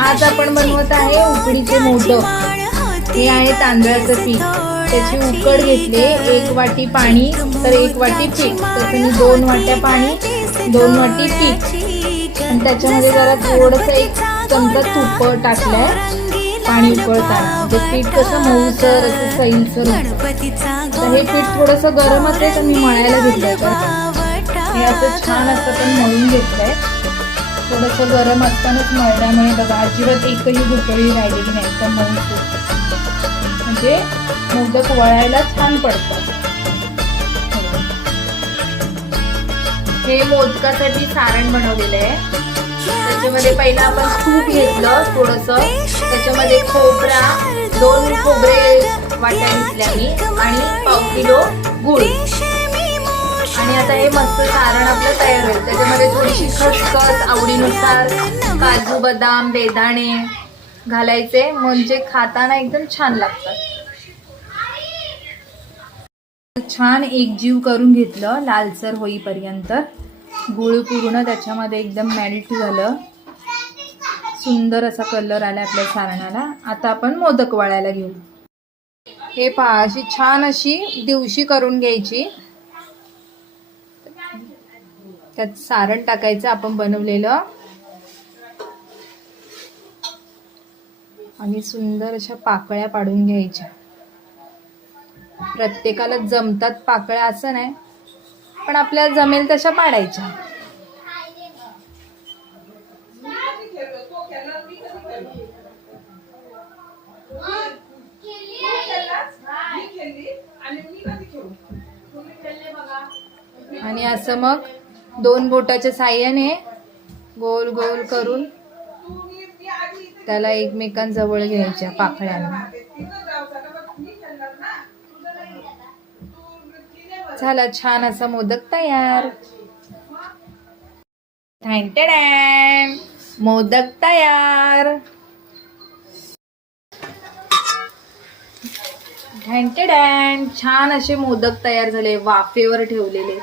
आज आपण बनवत आहे उकडीचे मोदक। हे आहे तांदळाचं पीठ, त्याची उकड घेतले, 1 वाटी पाणी तर 1 वाटी पीठ, तसं मी 2 वाट्या पाणी 2 वाटी पीठ आणि त्याच्यामध्ये जरा थोडंसं 1 चमचा तूप टाकलंय पाणी उकळताना, म्हणजे पीठ कसं मऊसर असं सैलसर होतं। तर हे पीठ थोडंसं गरम असेल तर मी मळायला घेतलंय, हे असं छान असं पण मळून घेतलंय। थोडंसं गरम असतानाच मळल्यामुळे बघा अजिबात एकही गुठळी राहिलेली नाही, तर मऊ म्हणजे मोदक वळायला छान पडतं। हे मोदकासाठी सारण बनवलेलं आहे। त्याच्यामध्ये पहिला आपण तूप घेतलं थोडंसं, त्याच्यामध्ये खोबरा 2 खोबरे वाट्या घेतल्या मी आणि पाव किलो गूळ, आणि आता हे मस्त सारण आपलं तयार होईल। त्याच्यामध्ये थोडीशी खसखस आवडीनुसार, काजू बदाम बेदाणे घालायचे, म्हणजे खाताना एकदम छान लागतात। छान एकजीव करून घेतलं लालसर होईपर्यंत। गूळ पूर्ण त्याच्यामध्ये एकदम मेल्ट झालं, सुंदर असा कलर आला आपल्या सारणाला। आता आपण मोदक वळायला घेऊ। हे पहा, अशी छान अशी दिवशी करून घ्यायची, त्यात सारण टाकायचं आपण बनवलेलं आणि सुंदर अशा पाकळ्या पाडून घ्यायच्या। प्रत्येकाला जमतात पाकळ्या असं नाही, पण आपल्याला जमेल तशा पाडायच्या। आणि असं मग 2 बोटाच्या साहाय्याने गोल गोल करून त्याला एकमेकांजवळ घ्यायच्या पाकळ्यांना। झाला छान असा मोदक तयार। ठॅन मोदक तयार। ठॅन छान असे मोदक तयार झाले, वाफेवर ठेवलेले।